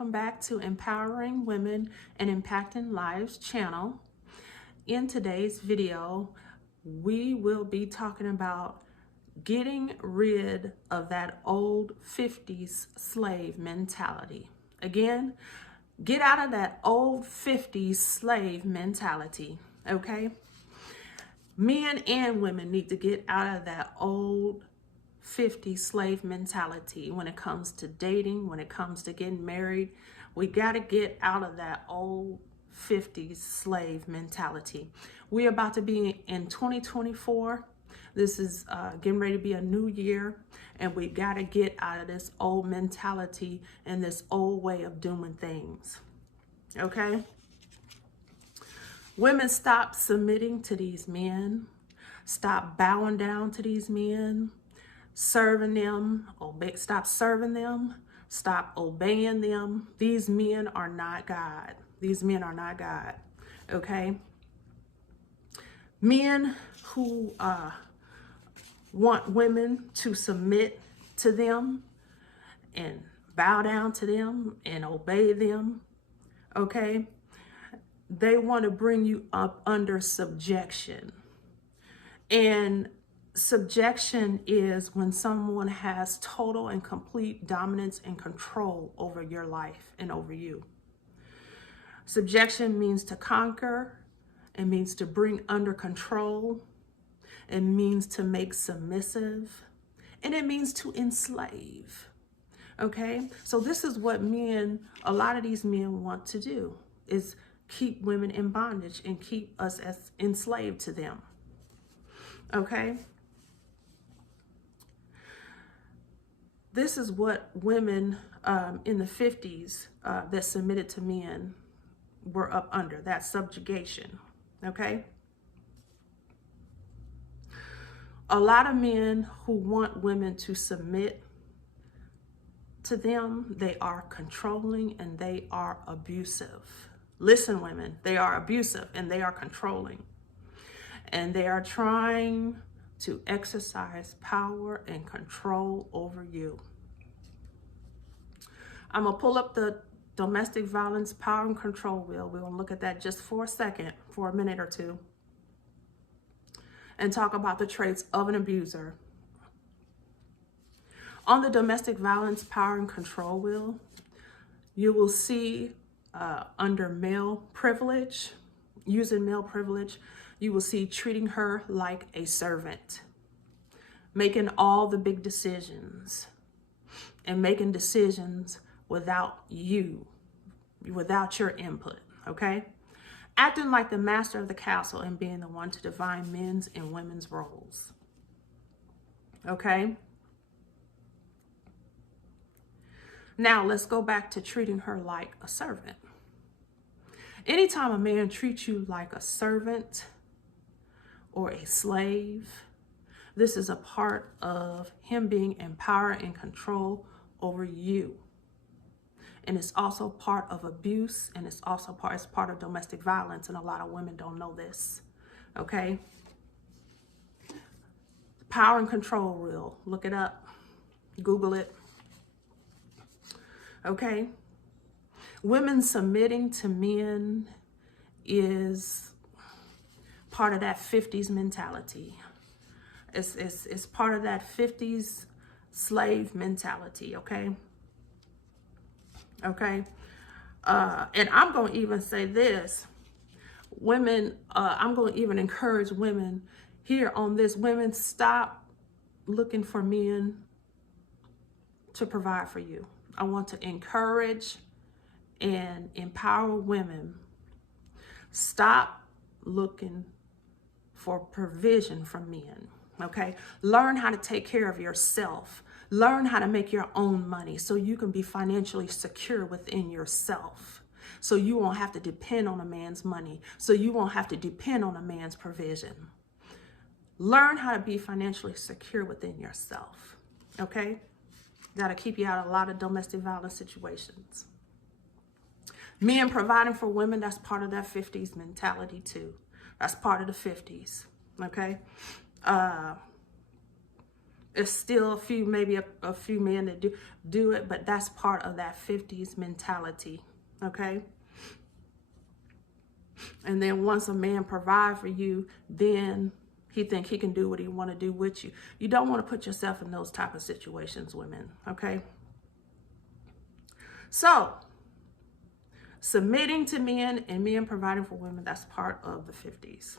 welcome back to Empowering Women and Impacting Lives channel. In today's video, we will be talking about getting rid of that old 50s slave mentality. Again, get out of that old 50s slave mentality, okay? Men and women need to get out of that old 50 slave mentality when it comes to dating, when it comes to getting married. We got to get out of that old 50s slave mentality. We're about to be in 2024. This is getting ready to be a new year, and we got to get out of this old mentality and this old way of doing things. Okay? Women, stop submitting to these men. Stop bowing down to these men. Serving them, stop serving them, stop obeying them. These men are not God. These men are not God, okay? Men who want women to submit to them and bow down to them and obey them, okay? They want to bring you up under subjection. And subjection is when someone has total and complete dominance and control over your life and over you. Subjection means to conquer. It means to bring under control. It means to make submissive. And it means to enslave. Okay? So this is what a lot of these men want to do, is keep women in bondage and keep us as enslaved to them. Okay? This is what women in the 50s that submitted to men were up under, that subjugation, okay? A lot of men who want women to submit to them, they are controlling and they are abusive. Listen, women, they are abusive and they are controlling. And they are trying to exercise power and control over you. I'm going to pull up the domestic violence power and control wheel. We're going to look at that just for a second, for a minute or two, and talk about the traits of an abuser. On the domestic violence power and control wheel, you will see under male privilege, using male privilege, you will see treating her like a servant, making all the big decisions, and making decisions without you, without your input, okay? Acting like the master of the castle and being the one to define men's and women's roles, okay? Now, let's go back to treating her like a servant. Anytime a man treats you like a servant or a slave, this is a part of him being in power and control over you. And it's also part of abuse, and it's also part of domestic violence, and a lot of women don't know this, okay? Power and control wheel, look it up, Google it, okay? Women submitting to men is part of that 50s mentality. It's part of that 50s slave mentality, okay? Okay? And I'm going to even say this. Women, I'm going to even encourage women here on this. Women, stop looking for men to provide for you. I want to encourage and empower women. Stop looking for provision from men, okay? Learn how to take care of yourself. Learn how to make your own money so you can be financially secure within yourself. So you won't have to depend on a man's money. So you won't have to depend on a man's provision. Learn how to be financially secure within yourself, okay? That'll keep you out of a lot of domestic violence situations. Men providing for women, that's part of that 50s mentality too. That's part of the 50s, okay? It's still a few, maybe a few men that do it, but that's part of that 50s mentality, okay? And then once a man provide for you, then he think he can do what he want to do with you. You don't want to put yourself in those type of situations, women, okay? So, submitting to men and men providing for women, that's part of the 50s.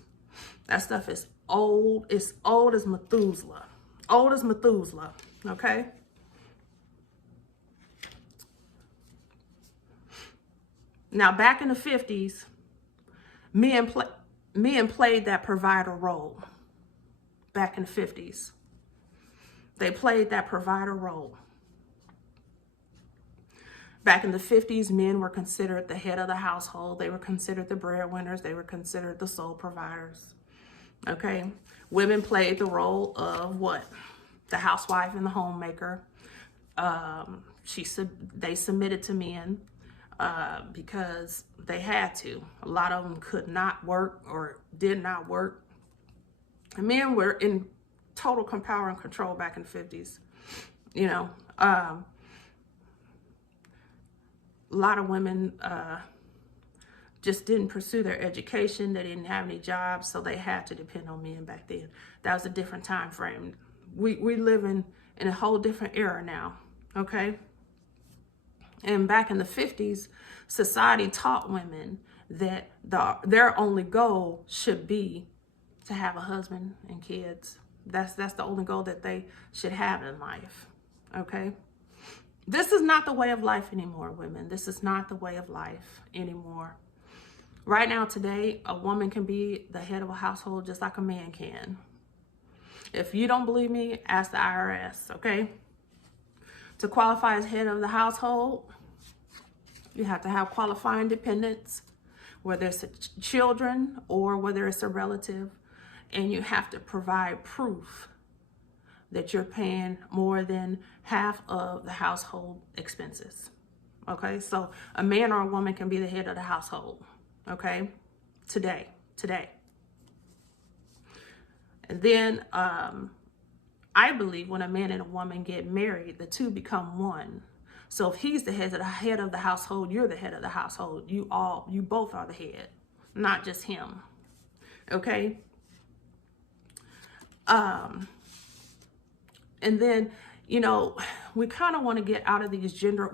That stuff is old. It's old as Methuselah. Old as Methuselah, okay? Now, back in the 50s, men played that provider role. Back in the 50s, they played that provider role. Back in the 50s, men were considered the head of the household. They were considered the breadwinners. They were considered the sole providers. Okay? Women played the role of what? The housewife and the homemaker. They submitted to men because they had to. A lot of them could not work or did not work. And men were in total power and control back in the 50s. You know, a lot of women just didn't pursue their education. They didn't have any jobs, so they had to depend on men back then. That was a different time frame. We live in a whole different era now, okay? And back in the 50s, society taught women that their only goal should be to have a husband and kids. That's the only goal that they should have in life, okay? This is not the way of life anymore, women. This is not the way of life anymore. Right now, today, a woman can be the head of a household just like a man can. If you don't believe me, ask the IRS, okay? To qualify as head of the household, you have to have qualifying dependents, whether it's children or whether it's a relative, and you have to provide proof that you're paying more than half of the household expenses, okay? So a man or a woman can be the head of the household, okay? Today. And then I believe when a man and a woman get married, the two become one. So if he's the head of the household, you're the head of the household. You both are the head, not just him. Okay? And then, you know, we kind of want to get out of these gender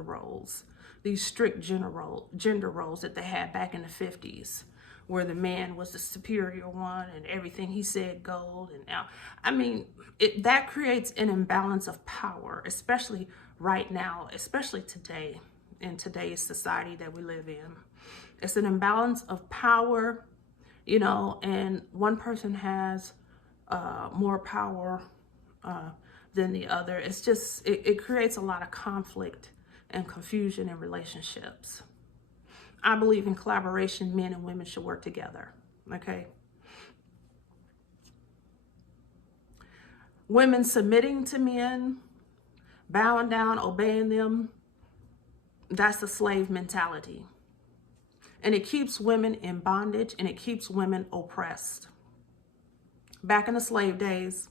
roles, these strict gender roles that they had back in the 50s, where the man was the superior one and everything he said gold. And now, I mean, that creates an imbalance of power, especially right now, especially today, in today's society that we live in. It's an imbalance of power, you know, and one person has more power than the other. It's just, it creates a lot of conflict and confusion in relationships. I believe in collaboration. Men and women should work together, okay? Women submitting to men, bowing down, obeying them, that's a slave mentality. And it keeps women in bondage and it keeps women oppressed. Back in the slave days,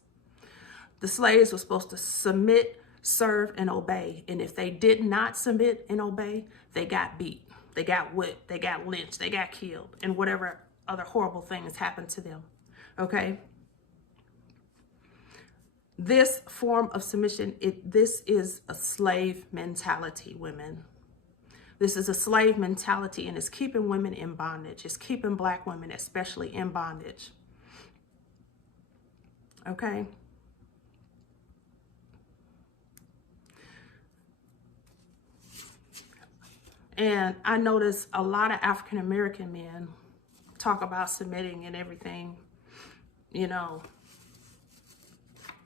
the slaves were supposed to submit, serve, and obey. And if they did not submit and obey, they got beat. They got whipped, they got lynched, they got killed, and whatever other horrible things happened to them, okay? This form of submission, this is a slave mentality, women. This is a slave mentality, and it's keeping women in bondage. It's keeping Black women especially in bondage, okay? And I notice a lot of African-American men talk about submitting and everything, you know,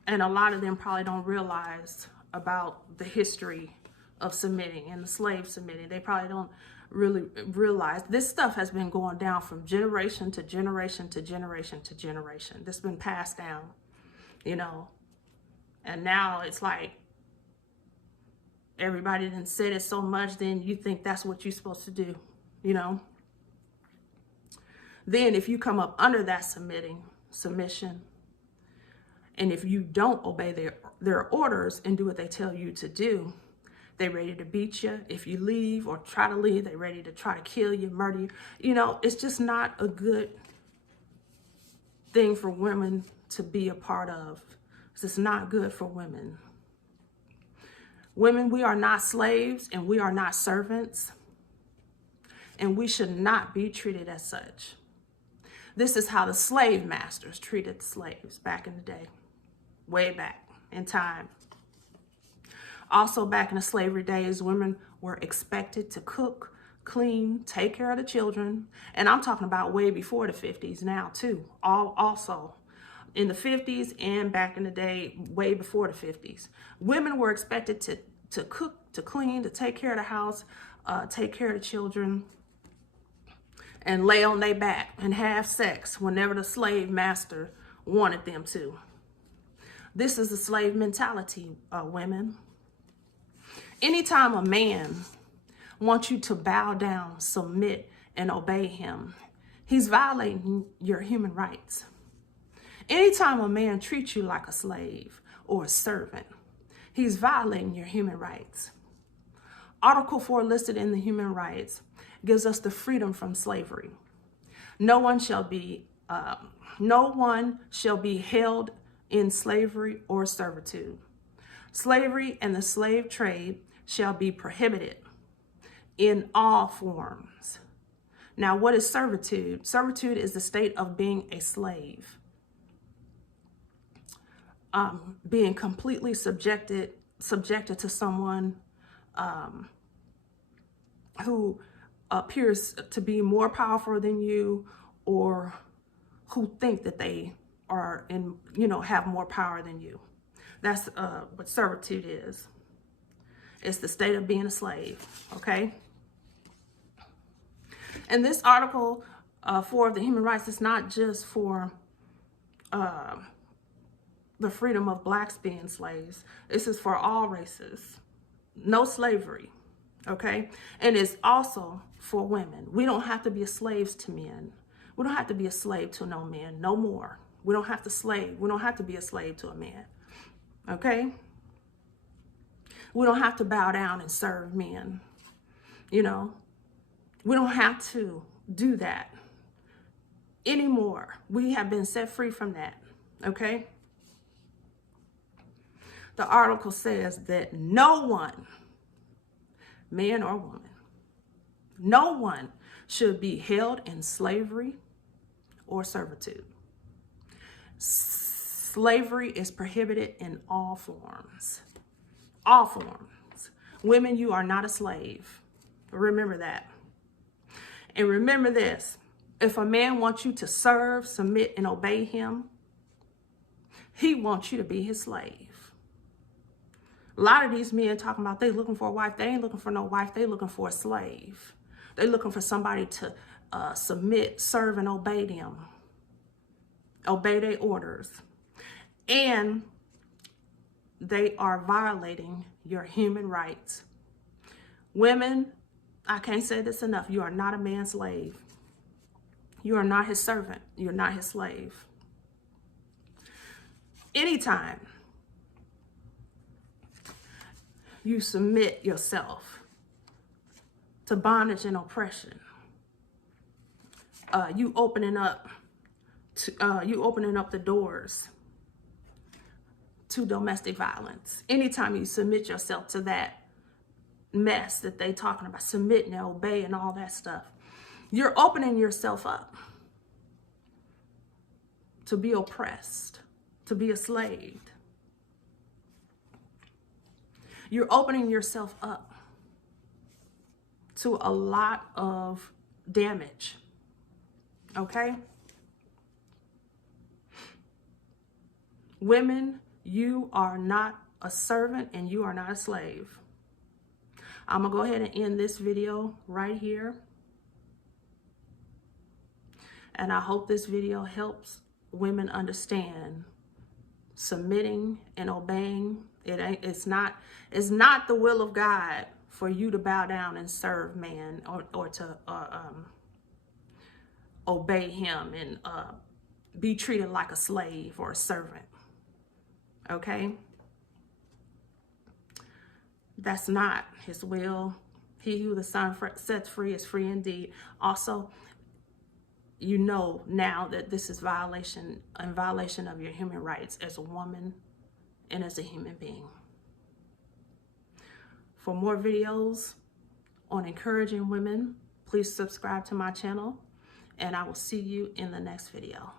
and a lot of them probably don't realize about the history of submitting and the slave submitting. They probably don't really realize this stuff has been going down from generation to generation to generation to generation. This has been passed down, you know, and now it's like, everybody done said it so much, then you think that's what you're supposed to do, you know? Then if you come up under that submission, And if you don't obey their orders and do what they tell you to do, they're ready to beat you. If you leave or try to leave, they're ready to try to kill you, murder you. You know, it's just not a good thing for women to be a part of. It's not good for women. Women, we are not slaves and we are not servants. And we should not be treated as such. This is how the slave masters treated slaves back in the day, way back in time. Also, back in the slavery days, women were expected to cook, clean, take care of the children. And I'm talking about way before the 50s now too. Also in the 50s and back in the day, way before the 50s. Women were expected to cook, to clean, to take care of the house, take care of the children, and lay on their back and have sex whenever the slave master wanted them to. This is the slave mentality, women. Anytime a man wants you to bow down, submit, and obey him, he's violating your human rights. Anytime a man treats you like a slave or a servant, he's violating your human rights. Article 4 listed in the human rights gives us the freedom from slavery. No one shall be held in slavery or servitude. Slavery and the slave trade shall be prohibited in all forms. Now, what is servitude? Servitude is the state of being a slave, being completely subjected to someone who appears to be more powerful than you, or who think that they are have more power than you. That's what servitude is. It's the state of being a slave, okay? And this article 4 of the human rights is not just for the freedom of blacks being slaves. This is for all races. No slavery, okay? And it's also for women. We don't have to be slaves to men. We don't have to be a slave to no man no more. We don't have to be a slave to a man, okay? We don't have to bow down and serve men, you know? We don't have to do that anymore. We have been set free from that, okay? The article says that no one, man or woman, no one should be held in slavery or servitude. Slavery is prohibited in all forms. All forms. Women, you are not a slave. Remember that. And remember this. If a man wants you to serve, submit, and obey him, he wants you to be his slave. A lot of these men talking about they looking for a wife. They ain't looking for no wife. They looking for a slave. They looking for somebody to submit, serve, and obey them. Obey their orders. And they are violating your human rights. Women, I can't say this enough. You are not a man's slave. You are not his servant. You're not his slave. Anytime you submit yourself to bondage and oppression, you opening up the doors to domestic violence. Anytime you submit yourself to that mess that they talking about, submitting and obey and all that stuff, you're opening yourself up to be oppressed, to be enslaved. You're opening yourself up to a lot of damage, okay? Women, you are not a servant and you are not a slave. I'm gonna go ahead and end this video right here. And I hope this video helps women understand submitting and obeying. It's not the will of God for you to bow down and serve man or to obey him and be treated like a slave or a servant. okay? That's not his will. He who the Son sets free is free indeed. Also, you know now that this is violation of your human rights as a woman and as a human being. For more videos on encouraging women, please subscribe to my channel, and I will see you in the next video.